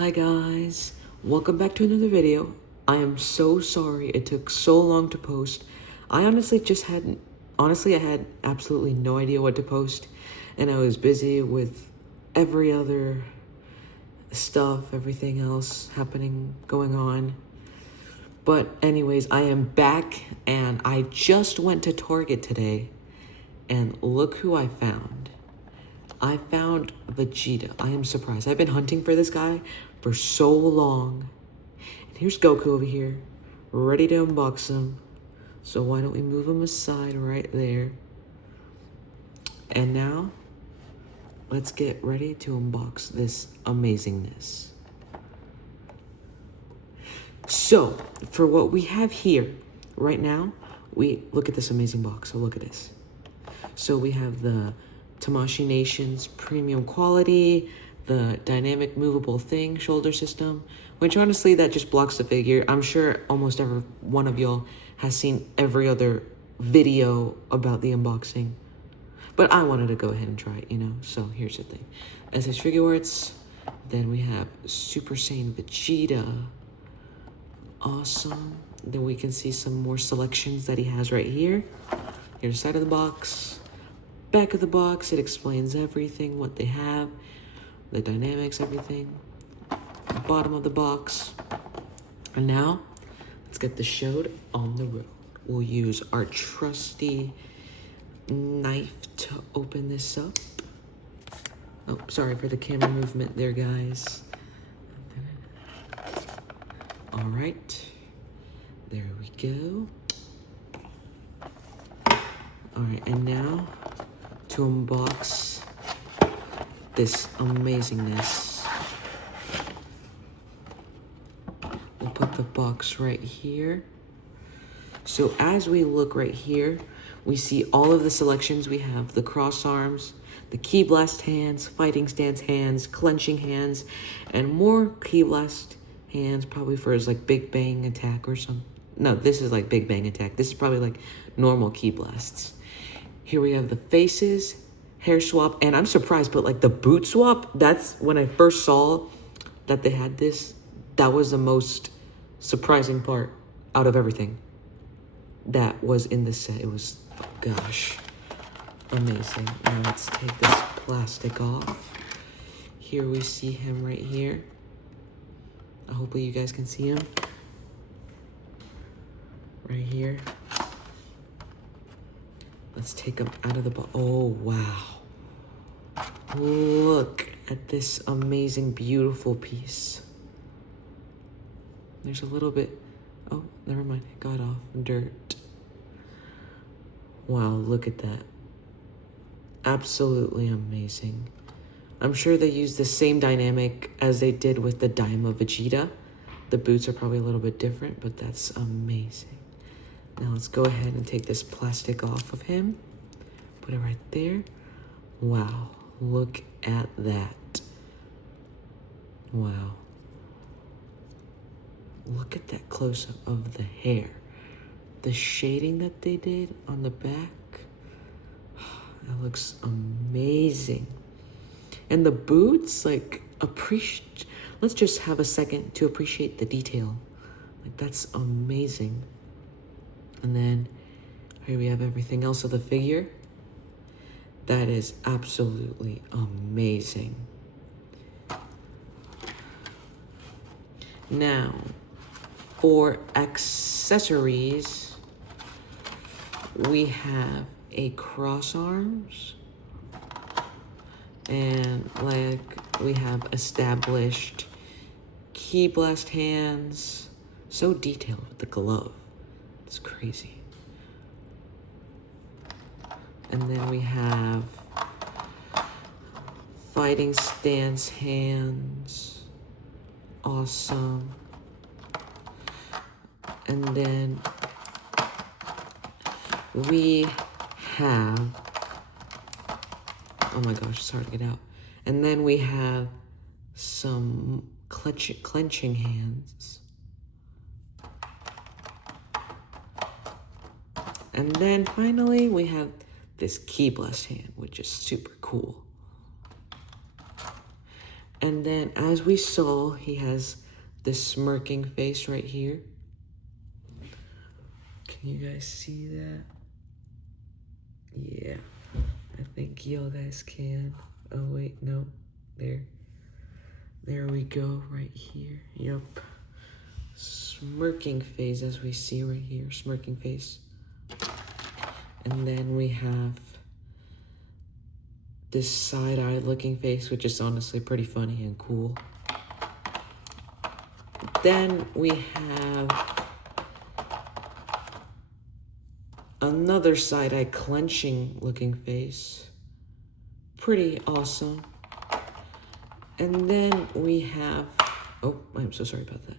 Hi guys, welcome back to another video. I am so sorry it took so long to post. I had absolutely no idea what to post, and I was busy with every other stuff, everything else going on. But anyways, I am back, and I just went to Target today, and look who I found. I found Vegeta. I am surprised. I've been hunting for this guy for so long. And here's Goku over here, ready to unbox him. So why don't we move him aside right there. And now, let's get ready to unbox this amazingness. So, for what we have here, right now, look at this amazing box. So look at this. So we have the Tamashii Nation's premium quality, the dynamic movable thing shoulder system, which honestly that just blocks the figure. I'm sure almost every one of y'all has seen every other video about the unboxing, but I wanted to go ahead and try it, so here's the thing. As his Figuarts, then we have Super Saiyan Vegeta. Awesome. Then we can see some more selections that he has right here. Here's the side of the box. Back of the box, it explains everything, what they have, the dynamics, everything. Bottom of the box. And now, let's get the show on the road. We'll use our trusty knife to open this up. Oh, sorry for the camera movement there, guys. All right, there we go. All right, and now, to unbox this amazingness, we'll put the box right here. So as we look right here, we see all of the selections. We have the cross arms, the ki blast hands, fighting stance hands, clenching hands, and more ki blast hands, probably for his like big bang attack or something. No, this is like big bang attack. This is probably like normal ki blasts. Here we have the faces, hair swap, and I'm surprised, but like the boot swap, that's when I first saw that they had this, that was the most surprising part out of everything that was in this set. It was, oh gosh, amazing. Now let's take this plastic off. Here we see him right here. Hopefully you guys can see him. Right here. Let's take him out of the box. Oh, wow. Look at this amazing, beautiful piece. There's a little bit, oh, never mind, it got off, dirt. Wow, look at that. Absolutely amazing. I'm sure they used the same dynamic as they did with the Daima Vegeta. The boots are probably a little bit different, but that's amazing. Now let's go ahead and take this plastic off of him. Put it right there. Wow, look at that. Wow. Look at that close-up of the hair. The shading that they did on the back. That looks amazing. And the boots, like, let's just have a second to appreciate the detail. Like, that's amazing. And then here we have everything else of the figure. That is absolutely amazing. Now, for accessories, we have a cross arms. And like we have established ki blast hands. So detailed with the glove. It's crazy. And then we have fighting stance hands. Awesome. And then we have, oh my gosh, it's hard to get out. And then we have some clenching hands. And then finally we have this ki blast hand, which is super cool. And then, as we saw, he has this smirking face right here. Can you guys see that? Yeah, I think y'all guys can. Oh, wait, no. There we go, right here. Yup. Smirking face, as we see right here. Smirking face. And then we have this side-eyed looking face, which is honestly pretty funny and cool. Then we have another side-eye clenching looking face. Pretty awesome. And then we have, oh, I'm so sorry about that.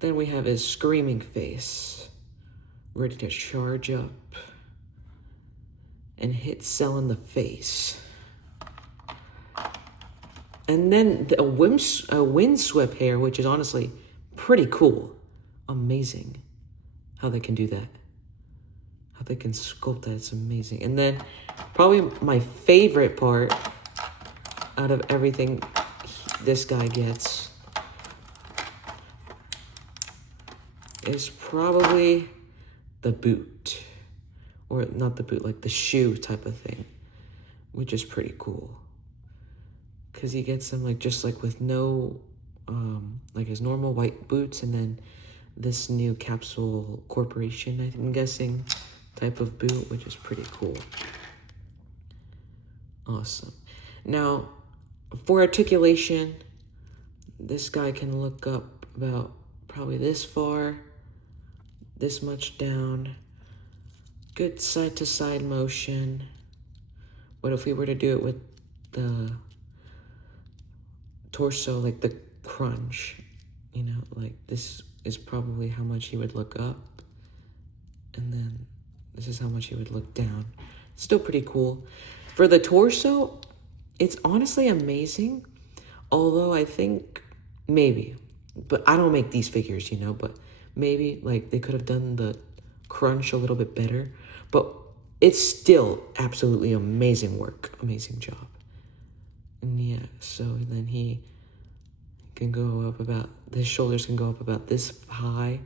Then we have his screaming face, ready to charge up and hit Cell in the face. And then a windswept hair, which is honestly pretty cool. Amazing how they can do that. How they can sculpt that, it's amazing. And then probably my favorite part out of everything this guy gets is probably the boot. Or not the boot, like the shoe type of thing, which is pretty cool. Because he gets them like just like with no, like his normal white boots, and then this new Capsule Corporation, I'm guessing, type of boot, which is pretty cool. Awesome. Now, for articulation, this guy can look up about probably this far, this much down. Good side-to-side motion. But if we were to do it with the torso, like the crunch, you know, like this is probably how much he would look up. And then this is how much he would look down. Still pretty cool. For the torso, it's honestly amazing. Although I think maybe, but I don't make these figures, you know, but maybe like they could have done the crunch a little bit better. But it's still absolutely amazing work. Amazing job. And yeah, so then he can go up about, his shoulders can go up about this high.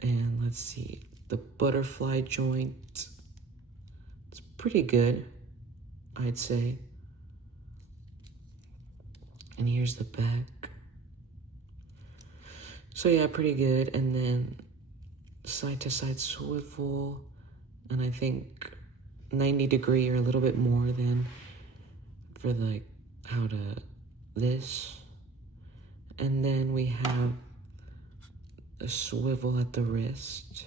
And let's see, the butterfly joint, it's pretty good, I'd say. And here's the back. So yeah, pretty good. And then side to side swivel. And I think 90 degree or a little bit more than for like how to this. And then we have a swivel at the wrist,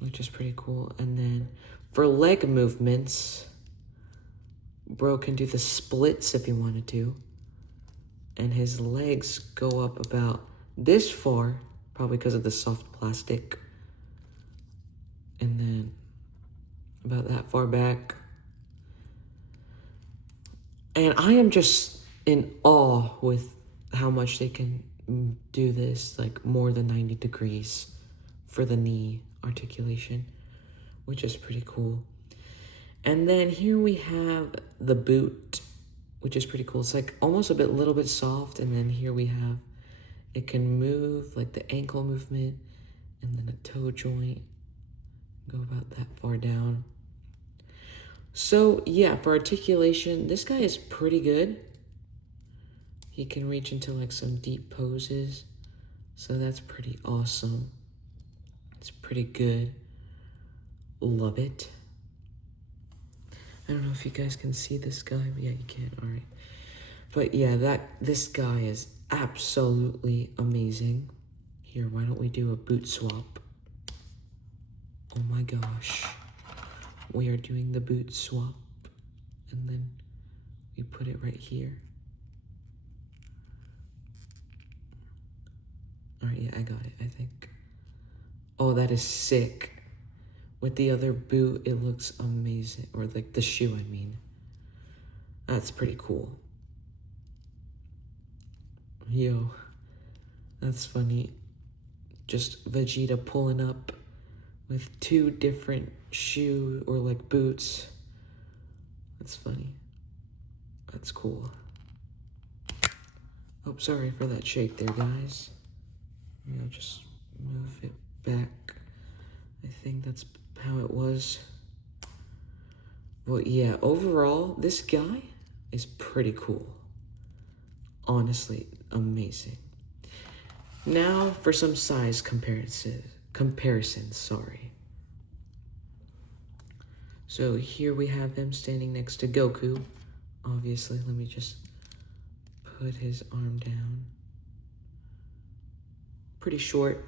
which is pretty cool. And then for leg movements, bro can do the splits if he wanted to. And his legs go up about this far, probably because of the soft plastic. And then about that far back. And I am just in awe with how much they can do this, like more than 90 degrees for the knee articulation, which is pretty cool. And then here we have the boot, which is pretty cool. It's like almost a little bit soft. And then here we have, it can move like the ankle movement, and then a toe joint, go about that far down. So yeah, for articulation, this guy is pretty good. He can reach into like some deep poses. So that's pretty awesome. It's pretty good. Love it. I don't know if you guys can see this guy, but yeah, you can, all right. But yeah, this guy is absolutely amazing. Here, why don't we do a boot swap? Oh my gosh. We are doing the boot swap. And then we put it right here. All right, yeah, I got it, I think. Oh, that is sick. With the other boot, it looks amazing. Or like the shoe, I mean. That's pretty cool. Yo, that's funny. Just Vegeta pulling up with two different shoe or like boots. That's funny. That's cool. Oh, sorry for that shake there, guys. I'll just move it back. I think that's how it was. Well, yeah, overall, this guy is pretty cool. Honestly, amazing. Now for some size comparisons, sorry. So here we have him standing next to Goku. Obviously, let me just put his arm down. Pretty short.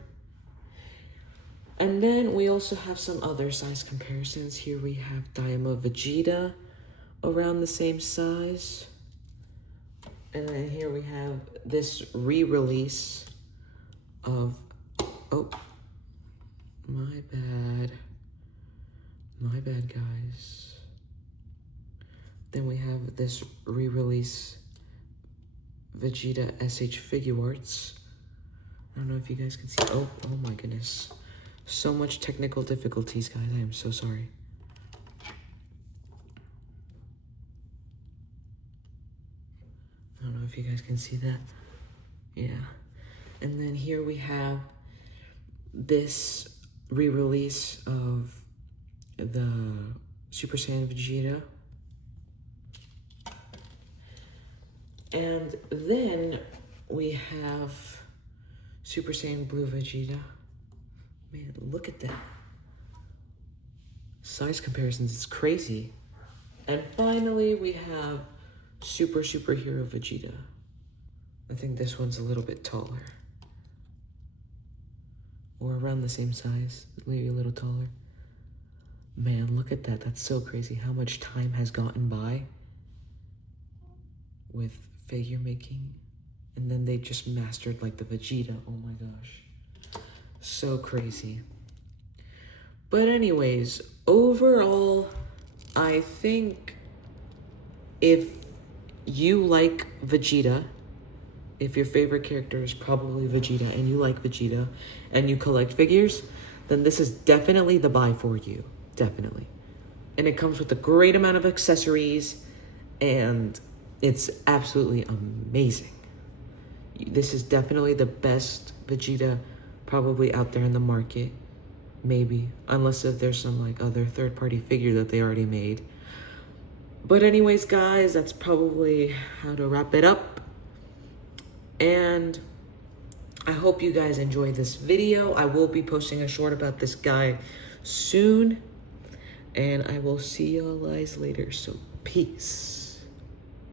And then we also have some other size comparisons. Here we have Daima Vegeta around the same size. And then here we have this re-release of, oh, my bad, guys. Then we have this re-release Vegeta Sh Figuarts. I don't know if you guys can see, oh my goodness. So much technical difficulties, guys, I am so sorry. I don't know if you guys can see that. Yeah. And then here we have this re-release of the Super Saiyan Vegeta. And then we have Super Saiyan Blue Vegeta. Man, look at that. Size comparisons, it's crazy. And finally, we have Superhero Vegeta. I think this one's a little bit taller. Or around the same size, maybe a little taller. Man, look at that. That's so crazy how much time has gotten by with figure making. And then they just mastered like the Vegeta. Oh my gosh. So crazy. But anyways, overall, I think if you like Vegeta, if your favorite character is probably Vegeta and you like Vegeta and you collect figures, then this is definitely the buy for you. Definitely. And it comes with a great amount of accessories and it's absolutely amazing. This is definitely the best Vegeta probably out there in the market. Maybe. Unless if there's some like other third-party figure that they already made. But anyways, guys, that's probably how to wrap it up. And I hope you guys enjoyed this video. I will be posting a short about this guy soon. And I will see y'all guys later. So peace.